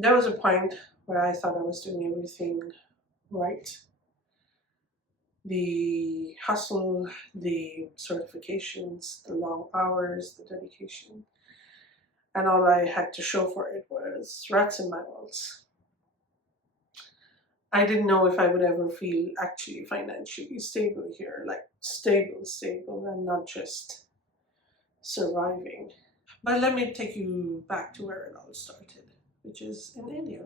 There was a point where I thought I was doing everything right. The hustle, the certifications, the long hours, the dedication, and all I had to show for it was rats in my walls. I didn't know if I would ever feel actually financially stable here, like stable, and not just surviving. But let me take you back to where it all started, which is in India.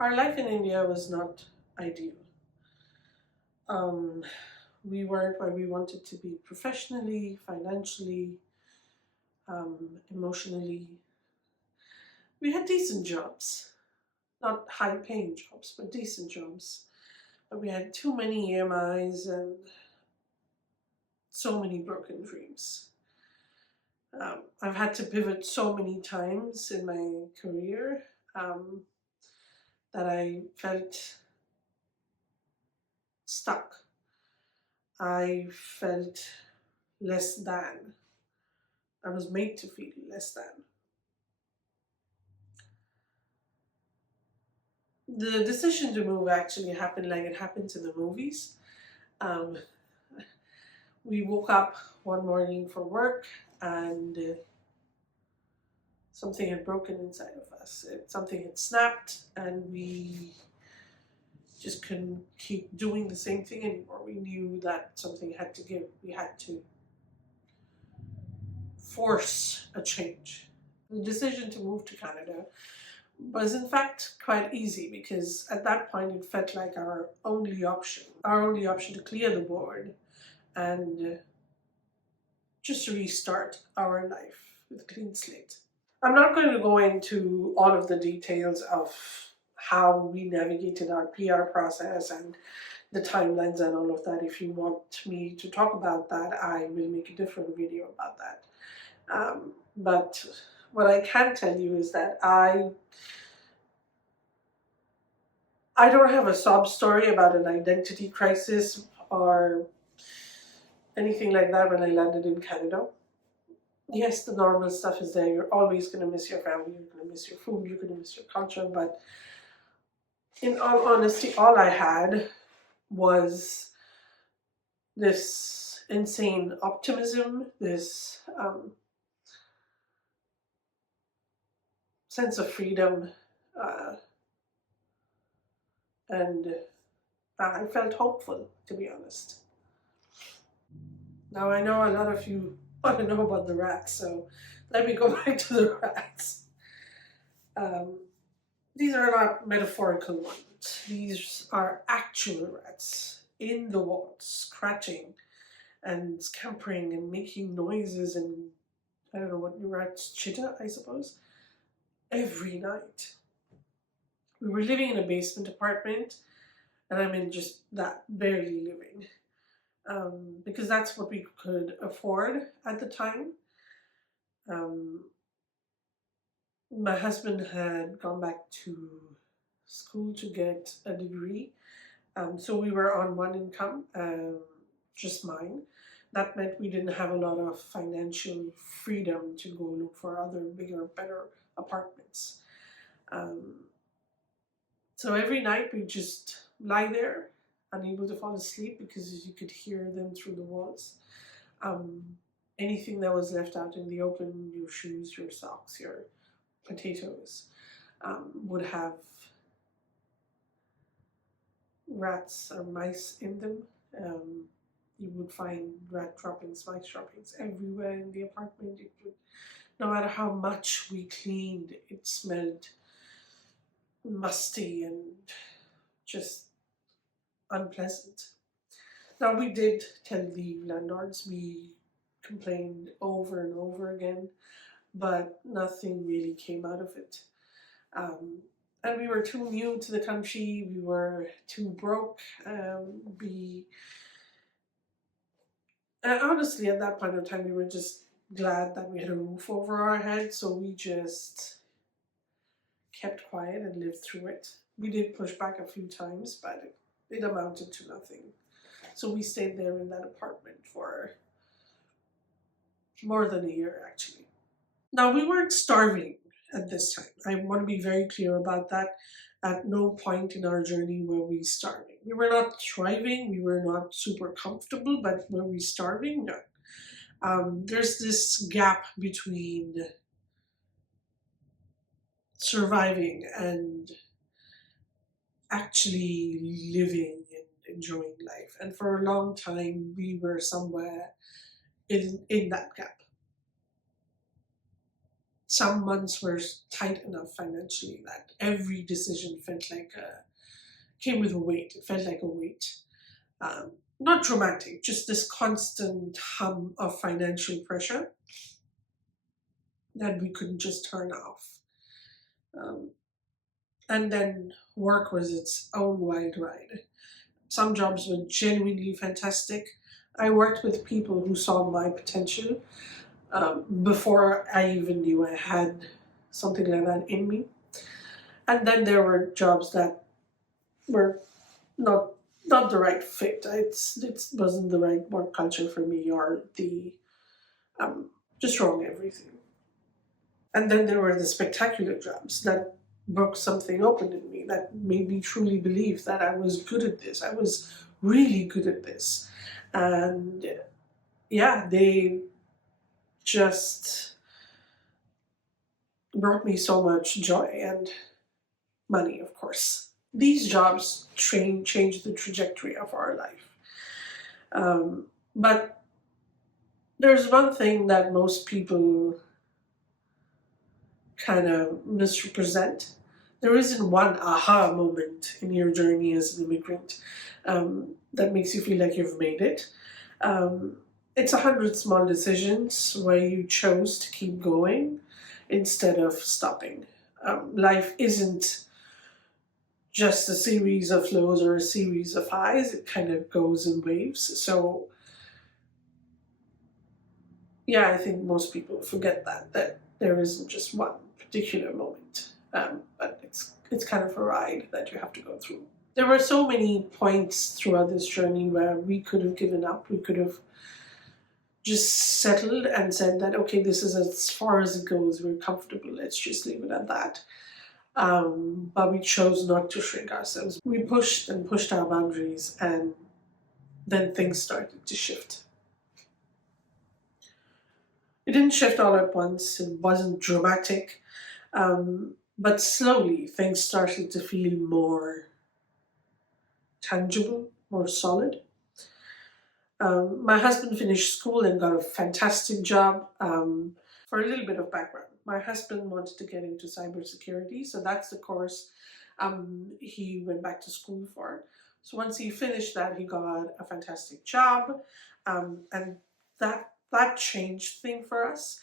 Our life in India was not ideal. Um, we weren't where we wanted to be professionally, financially, emotionally. We had decent jobs, not high paying jobs, but decent jobs. But we had too many EMIs and so many broken dreams. I've had to pivot so many times in my career um, that I felt stuck. I felt less than. I was made to feel less than. The decision to move actually happened like it happens in the movies. Um, we woke up one morning for work and something had broken inside of us. Something had snapped and we just couldn't keep doing the same thing anymore. We knew that something had to give. We had to force a change. The decision to move to Canada was in fact quite easy because at that point it felt like our only option to clear the board and just restart our life with a clean slate. I'm not going to go into all of the details of how we navigated our PR process and the timelines and all of that. If you want me to talk about that, I will make a different video about that. But what I can tell you is that I don't have a sob story about an identity crisis or anything like that when I landed in Canada. Yes, the normal stuff is there. You're always going to miss your family, you're going to miss your food, you're going to miss your culture. But in all honesty, all I had was this insane optimism, this sense of freedom, uh, and I felt hopeful, to be honest. Now, I know a lot of you want to know about the rats, so let me go back to the rats. Um, these are not metaphorical ones, these are actual rats in the walls, scratching and scampering and making noises and I don't know what rats chitter, I suppose, every night. We were living in a basement apartment, and I mean just that, barely living, because that's what we could afford at the time. Um, my husband had gone back to school to get a degree, so we were on one income, just mine. That meant we didn't have a lot of financial freedom to go look for other bigger, better apartments. Um, so every night we just lie there, unable to fall asleep because you could hear them through the walls. Um, Anything that was left out in the open, your shoes, your socks, your potatoes, would have rats or mice in them. Um, you would find rat droppings, mice droppings everywhere in the apartment. No matter how much we cleaned, it smelled musty and just unpleasant. Now, we did tell the landlords, we complained over and over again, but nothing really came out of it. Um, and we were too new to the country, we were too broke. And honestly, at that point in time, we were just glad that we had a roof over our head, so we just kept quiet and lived through it. We did push back a few times, but it amounted to nothing. So we stayed there in that apartment for more than a year, actually. Now, we weren't starving. at this time. I want to be very clear about that. At no point in our journey were we starving. We were not thriving, we were not super comfortable, but were we starving? No. There's this gap between surviving and actually living and enjoying life. And for a long time, we were somewhere in that gap. Some months were tight enough financially that every decision felt like came with a weight. It felt like a weight. Not dramatic, just this constant hum of financial pressure that we couldn't just turn off. Um, and then work was its own wild ride. Some jobs were genuinely fantastic. I worked with people who saw my potential before I even knew I had something like that in me. And then there were jobs that were not not the right fit. It wasn't the right work culture for me, or the just wrong everything. And then there were the spectacular jobs that broke something open in me, that made me truly believe that I was good at this. I was really good at this, and yeah, they just brought me so much joy and money, of course. These jobs changed the trajectory of our life. But there's one thing that most people kind of misrepresent. There isn't one aha moment in your journey as an immigrant that makes you feel like you've made it. It's 100 small decisions where you chose to keep going instead of stopping. Life isn't just a series of lows or a series of highs, it kind of goes in waves. So, yeah, I think most people forget that there isn't just one particular moment, but it's kind of a ride that you have to go through. There were so many points throughout this journey where we could have given up. We could have just settled and said that, okay, this is as far as it goes. We're comfortable. Let's just leave it at that. But we chose not to shrink ourselves. We pushed and pushed our boundaries, and then things started to shift. It didn't shift all at once, it wasn't dramatic, but slowly things started to feel more tangible, more solid. My husband finished school and got a fantastic job. For a little bit of background, my husband wanted to get into cybersecurity, so that's the course he went back to school for. So once he finished that, he got a fantastic job, and that changed thing for us.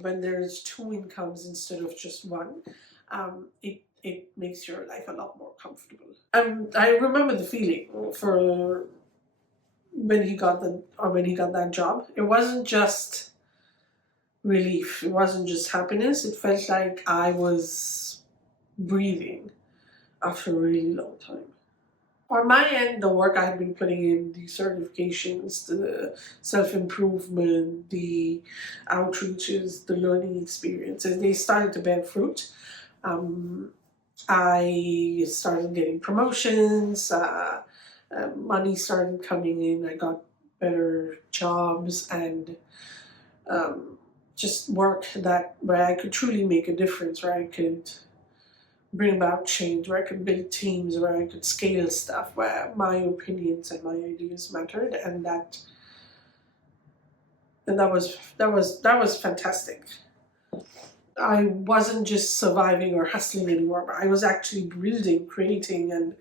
When there's two incomes instead of just one, it makes your life a lot more comfortable. I remember the feeling for when he got that job. It wasn't just relief. It wasn't just happiness. It felt like I was breathing after a really long time. On my end, the work I had been putting in, the certifications, the self-improvement, the outreaches, the learning experiences, they started to bear fruit. I started getting promotions, money started coming in, I got better jobs, and just work where I could truly make a difference, where I could bring about change, where I could build teams, where I could scale stuff, where my opinions and my ideas mattered, and that was fantastic. I wasn't just surviving or hustling anymore, but I was actually building, creating, and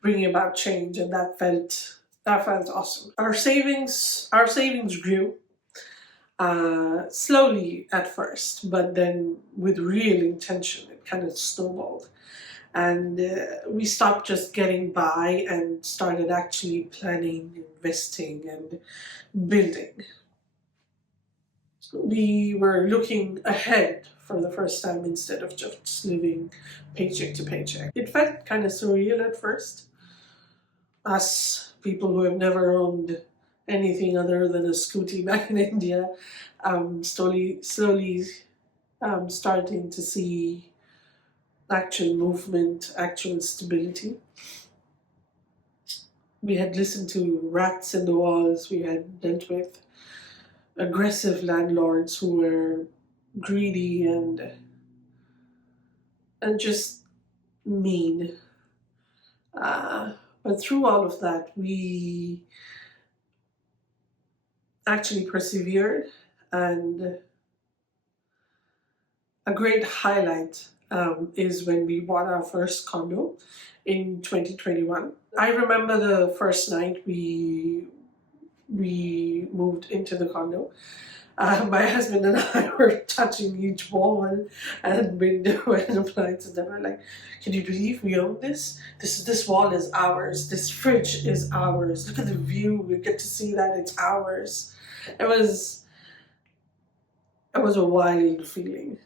bringing about change, and that felt awesome. Our savings grew slowly at first, but then with real intention, it kind of snowballed. And we stopped just getting by and started actually planning, investing, and building. We were looking ahead for the first time instead of just living paycheck to paycheck. It felt kind of surreal at first. Us people who have never owned anything other than a scooty back in India, slowly starting to see actual movement, actual stability. We had listened to rats in the walls, we had dealt with aggressive landlords who were greedy and just mean. Uh, but through all of that, we actually persevered, and a great highlight is when we bought our first condo in 2021. I remember the first night we moved into the condo. My husband and I were touching each wall and window and appliances. And we're like, "Can you believe we own this? This wall is ours. This fridge is ours. Look at the view. We get to see that it's ours." It was a wild feeling.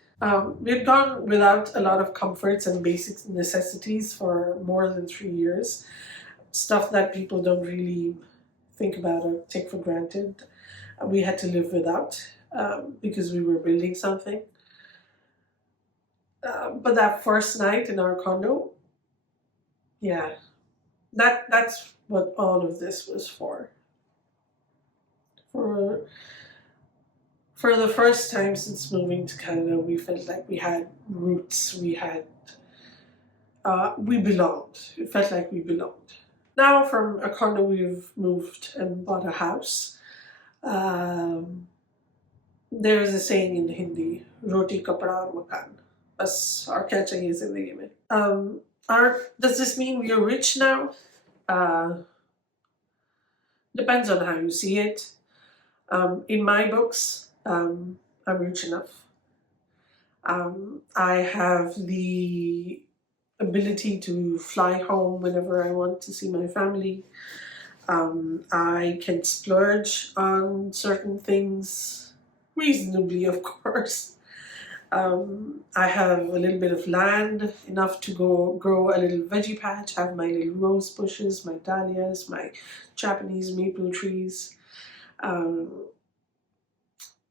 We've gone without a lot of comforts and basic necessities for more than 3 years. Stuff that people don't really think about or take for granted. We had to live without because we were building something. But that first night in our condo, yeah, that's what all of this was for. For the first time since moving to Canada, we felt like we had roots. We belonged. It felt like we belonged. Now, from a condo, we've moved and bought a house. There's a saying in Hindi, "Roti, kapda, aur makan." Bas, aur kya chahiye zindagi mein? Does this mean we are rich now? Depends on how you see it. In my books, I'm rich enough. I have the ability to fly home whenever I want to see my family. I can splurge on certain things reasonably, of course. I have a little bit of land, enough to go grow a little veggie patch, have my little rose bushes, my dahlias, my Japanese maple trees.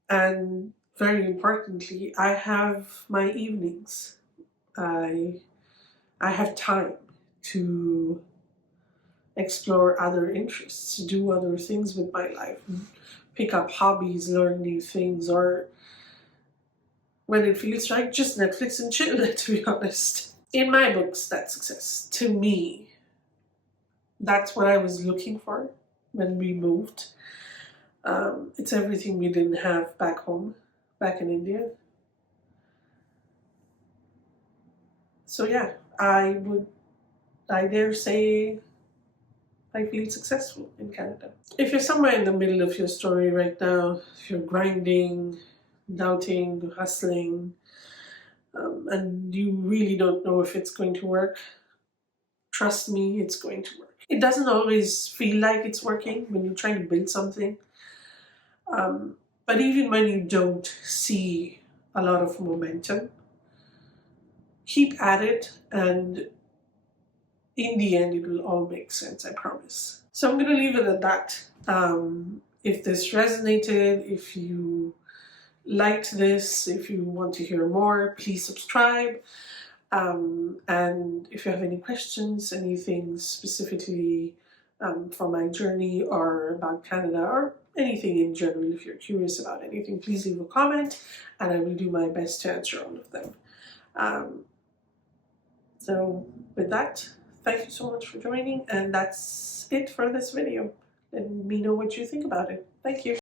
And very importantly, I have my evenings. I have time to explore other interests, do other things with my life, pick up hobbies, learn new things, or when it feels right, just Netflix and chill, to be honest. In my books, that's success. To me, that's what I was looking for when we moved. It's everything we didn't have back home, back in India. So yeah, I dare say I feel successful in Canada. If you're somewhere in the middle of your story right now, if you're grinding, doubting, hustling, and you really don't know if it's going to work, trust me, it's going to work. It doesn't always feel like it's working when you're trying to build something. But even when you don't see a lot of momentum, keep at it, and in the end, it will all make sense, I promise. So I'm going to leave it at that. If this resonated, if you liked this, if you want to hear more, please subscribe. And if you have any questions, anything specifically for my journey or about Canada or anything in general, if you're curious about anything, please leave a comment and I will do my best to answer all of them. So with that, thank you so much for joining, and that's it for this video. Let me know what you think about it. Thank you.